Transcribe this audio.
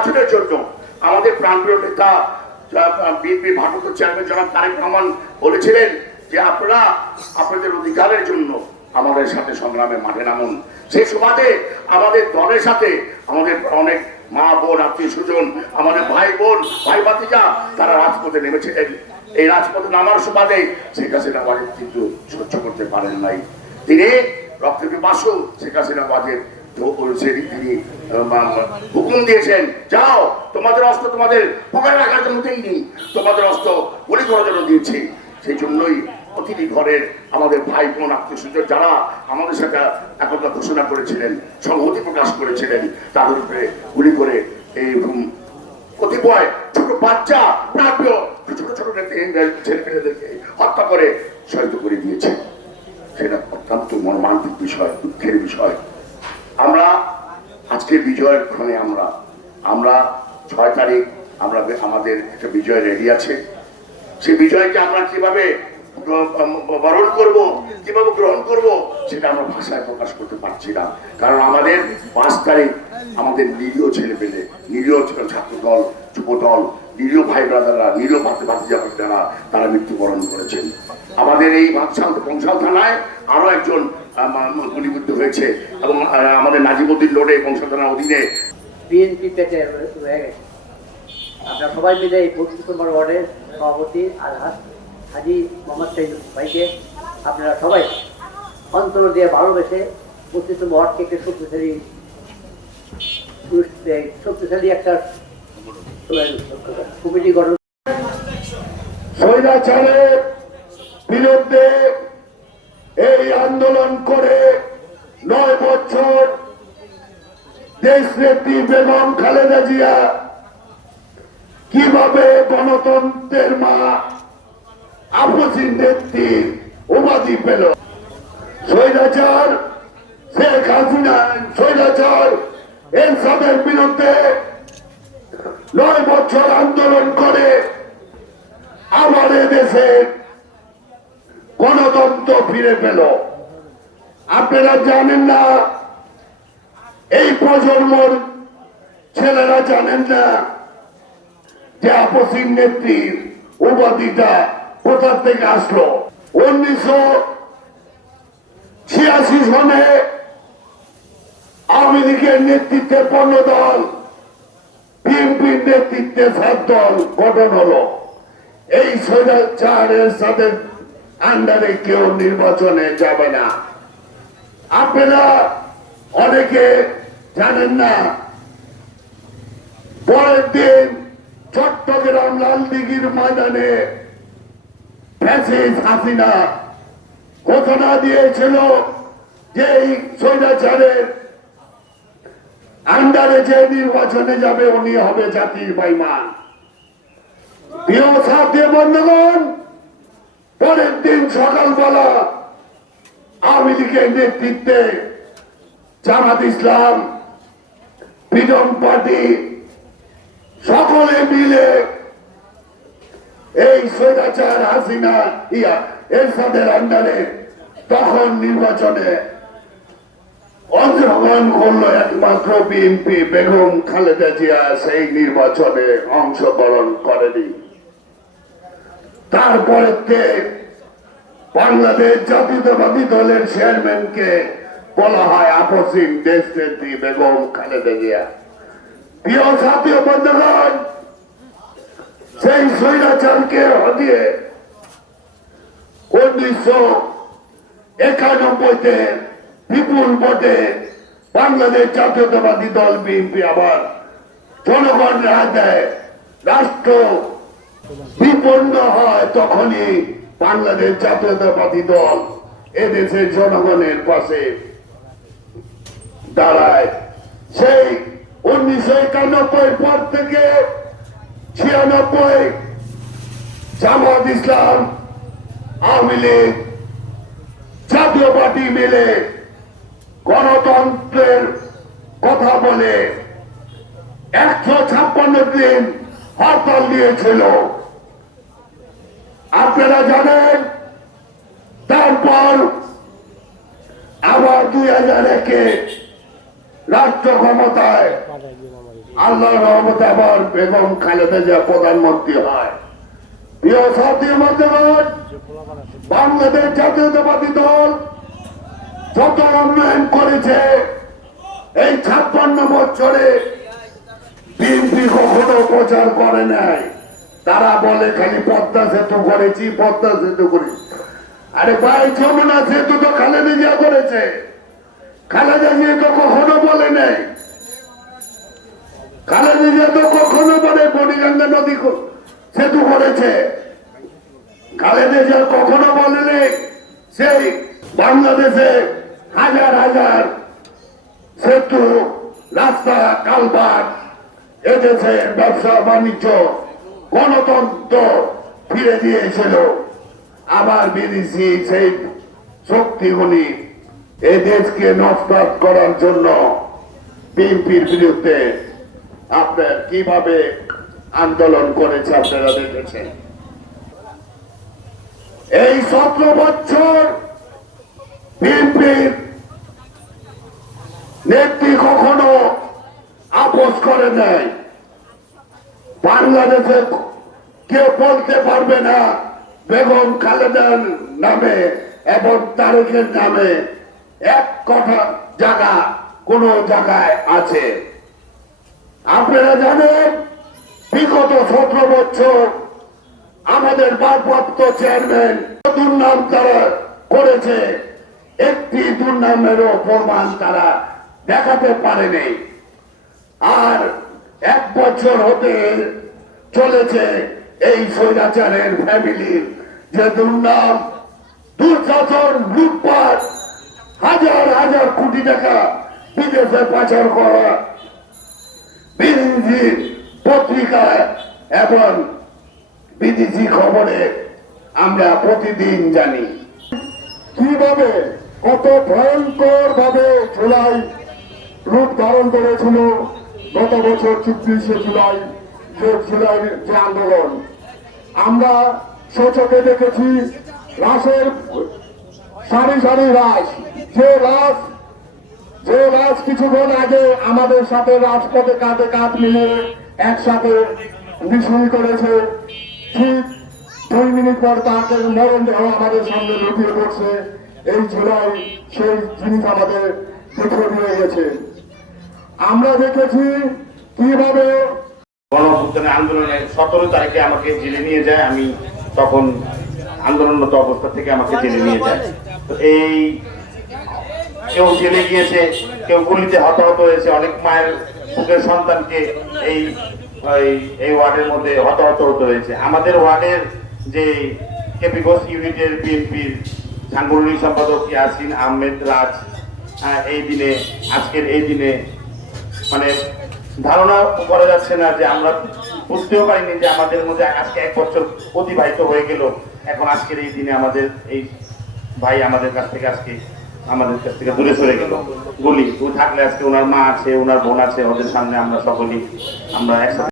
আমাদের আমাদের প্রাণপ্রিয় নেতা বিএনপি ভারত চেয়ারম্যান জনাব তারেক রহমান বলেছিলেন যে আপনারা আপনাদের অধিকারের জন্য আমাদের সাথে সংগ্রামে মাঠে নামুন। সেই সুবাদে আমাদের দলের সাথে আমাদের অনেক মা বোন, আত্মীয় স্বজন, আমাদের ভাই বোন, ভাই ভাতিজা, তারা রাজপথে নেমেছিলেন। এই রাজপথে নামার সুবাদে শেখ হাসিনা বাজেট কিন্তু সহ্য করতে পারেন নাই। তিনি রক্ত পিপাসু শেখ হাসিনা বাজেট হুকুম দিয়েছেন, যাও, তোমাদের অস্ত্র তোমাদের পকেটে রাখার জন্য দিইনি, তোমাদের অস্ত্র গুলি করার জন্য দিয়েছি। সেই জন্যই প্রতিটি ঘরের আমাদের ভাই বোন, আত্মীয় যারা আমাদের সাথে একতা ঘোষণা করেছিলেন, সংহতি প্রকাশ করেছিলেন, তাদের উপরে গুলি করে এই কতিপয় ছোট বাচ্চা, প্রাপ্য ছোট হত্যা করে শহীদ করে দিয়েছে। সেটা অত্যন্ত মর্মান্তিক বিষয়, দুঃখের বিষয়। আমরা আজকে বিজয়ের ক্ষণে আমরা আমরা ছয় তারিখ আমরা আমাদের একটা বিজয় রেডি আছে। সেই বিজয়কে আমরা কীভাবে বরণ করব, কীভাবে গ্রহণ করব, সেটা আমরা ভাষায় প্রকাশ করতে পারছি না। কারণ আমাদের পাঁচ তারিখ আমাদের নিরীহ ছেলে পেলে নিরীহ ছাত্র দল যুব দল নিরীহ ভাই ব্রাদাররা, নিরীহ ভাতি ভাতিজা যারা, তারা মৃত্যুবরণ করেছেন। আমাদের এই বাদশাহ বংশাল থানায় আরও একজন গুলিবিদ্ধ হয়েছে এবং আমাদের নাজিমুদ্দিন রোডে বংশাল থানার অধীনে বিএনপি পেটে গেছে। আপনারা সবাই মিলে এই পঁচিশ নম্বর সভাপতি আলহাজ হাজি মোহাম্মদ সাইদ ভাইকে আপনারা সবাই অন্তর দিয়ে ভালোবেসে পঁচিশ নম্বর ওয়ার্ডকে একটা শক্তিশালী শক্তিশালী একটা বিরুদ্ধে এই আন্দোলন করে নয় বছর দেশ নেত্রী বেগম খালেদা জিয়া কীভাবে গণতন্ত্রের মা আপসিন নেত্রীর উপাধি পেল? স্বৈরাচার শেখ হাসিনা স্বৈরাচার এরশাদের বিরুদ্ধে নয় বছর আন্দোলন করে আবার দেশে গণতন্ত্র ফিরে পেল। আপনারা জানেন না, এই প্রজন্মর ছেলেরা জানেন না যে আপসিন নেত্রীর উপাধিটা কোথা থেকে আসলো। উনিশশো ছিয়াশি সনে আওয়ামী লীগের নেতৃত্বে পনেরো দল বিএনপির নেতৃত্বে সাত দল গঠন হলো। এই স্বৈরাচারের সাথে আন্ডারে কেউ নির্বাচনে যাবে না। আপনারা অনেকে জানেন না, পরের দিন চট্টগ্রাম লালদিঘির ময়দানে ফ্যাসিস হাসিনা ঘোষণা দিয়েছিল যে এই স্বৈরাচারের আন্ডারে যে নির্বাচনে যাবে, উনি হবে জাতির বাইমান প্রিয় সাথী বন্ধুগণ, পরের দিন সকালবেলা আওয়ামী লীগের নেতৃত্বে জামাত ইসলাম, ফ্রিডম পার্টি, সকলে মিলে এই স্বৈরাচার, হাসিনা, ইয়া, এরশাদের আন্ডারে তখন নির্বাচনে অংশগ্রহণ করল একমাত্র বিএনপি বেগম খালেদা জিয়া, সেই নির্বাচনে অংশগ্রহণ করেনি। তারপরে বাংলাদেশ জাতীয়তাবাদী দলের চেয়ারম্যানকে বলা হয় আপসিন দেশ নেত্রী বেগম খালেদা জিয়া। প্রিয় জাতীয় বন্ধুগণ, সেই স্বৈরাচারকে হটিয়ে উনিশশো একানব্বইতে বিপুল ভোটে বাংলাদেশ জাতীয়তাবাদী দল বিএনপি আবার জনগণ রায় দেয়। রাষ্ট্র বিপন্ন হয় তখনই বাংলাদেশ জাতীয়তাবাদী দল এদেশের জনগণের পাশে দাঁড়ায়। সেই উনিশশো একানব্বই পর থেকে ছিয়ানব্বই জামাত ইসলাম, আওয়ামী লীগ জাতীয় পার্টি মিলে গণতন্ত্রের কথা বলে একশো ছাপ্পান্ন দিন হরতাল দিয়েছিল। আপনারা জানেন, তারপর আবার দুই হাজার একে রাষ্ট্র ক্ষমতায় আল্লাহ রহমত আবার বেগম খালেদা যা প্রধানমন্ত্রী হয়। প্রিয় সাথী বাংলাদেশ জাতীয়তাবাদী দল যত উন্নয়ন করেছে, এই ছাপ্পান্ন বছরে বিএনপি কখনো প্রচার করে নাই। তারা বলে খালি পদ্মা সেতু করেছি, পদ্মা সেতু করেছি। আরে ভাই, যমুনা সেতু তো খালেদা জিয়া করেছে। খালেদা জিয়া তো কখনো বলে নাই। খালেদা জিয়া তো কখনো বলে বড়িগঙ্গা নদী সেতু করেছে। খালেদা জিয়া কখনো বলে নেই, সেই বাংলাদেশে হাজার হাজার সেতু, রাস্তা কালবার এদেশে ব্যবসা, বাণিজ্য, গণতন্ত্র ফিরে দিয়েছিল। আবার বিদেশি সেই শক্তিগুলি এই দেশকে নষ্ট করার জন্য বিএনপির বিরুদ্ধে আপনার কীভাবে আন্দোলন করেছে আপনারা দেখেছেন। এই সতেরো বছর বিএনপির নেত্রী কখনো আপোষ করে নাই। বাংলাদেশে কেউ বলতে পারবে না, বেগম খালেদার নামে এবং তারেকের নামে এক কথা জায়গা কোন জায়গায় আছে। আপনারা জানেন, বিগত সতেরো বছর আমাদের ভারপ্রাপ্ত চেয়ারম্যান দুর্নাম তারা করেছে। একটি দুর্নামেরও প্রমাণ তারা দেখাতে পারেনি। আর এক বছর হতে চলেছে এই স্বৈরাচারের ফ্যামিলির যে দুর্নাম দুর্শাসন লুটপাট, হাজার হাজার কোটি টাকা বিদেশে পাচার করা। বিদেশি পত্রিকায় এবং বিদেশি খবরে আমরা প্রতিদিন জানি। কীভাবে, কত ভয়ঙ্কর ভাবে জুলাই রূপ ধারণ করেছিল গত বছর চব্বিশে জুলাই যে জুলাই যে আন্দোলন। আমরা সচকে দেখেছি রাসের সারি সারি রাস। যে রাস, যে রাজ কিছুক্ষণ আগে আমাদের সাথে রাজপথে কাঁধে কাঁধ মিলিয়ে একসাথে মিছিল করেছে। ঠিক দুই মিনিট পর তাকে মরণদেহ আমাদের সামনে লুকিয়ে পড়ছে। এই জুলাই সেই জিনিস আমাদের দেখে দিয়ে গেছে। আমরা দেখেছি কীভাবে গণঅভ্যুত্থানের আন্দোলনে সতেরো তারিখে আমাকে জেলে নিয়ে যায়, আমি তখন আন্দোলনরত অবস্থা থেকে আমাকে জেলে নিয়ে যায়। তো এই কেউ জেলে গিয়েছে, কেউ গুলিতে হতাহত হয়েছে, অনেক মায়ের বুকের সন্তানকে এই এই- ওয়ার্ডের মধ্যে হতাহত হতে হয়েছে। আমাদের ওয়ার্ডের যে কেপি ঘোষ ইউনিটের বিএনপির সাংগঠনিক সম্পাদক ইয়াসিন আহমেদ রাজ এই দিনে, আজকের এই দিনে মানে ধারণা করা যাচ্ছে না যে আমরা বুঝতেও পারিনি যে আমাদের মধ্যে আজকে এক বছর অতিবাহিত হয়ে গেল। এখন আজকের এই দিনে আমাদের এই ভাই আমাদের কাছ থেকে আজকে আমাদের কাছ থেকে দূরে সরে গেল। বলি, ও থাকলে আজকে ওনার মা আছে, ওনার বোন আছে, ওদের সামনে আমরা সকলেই আমরা একসাথে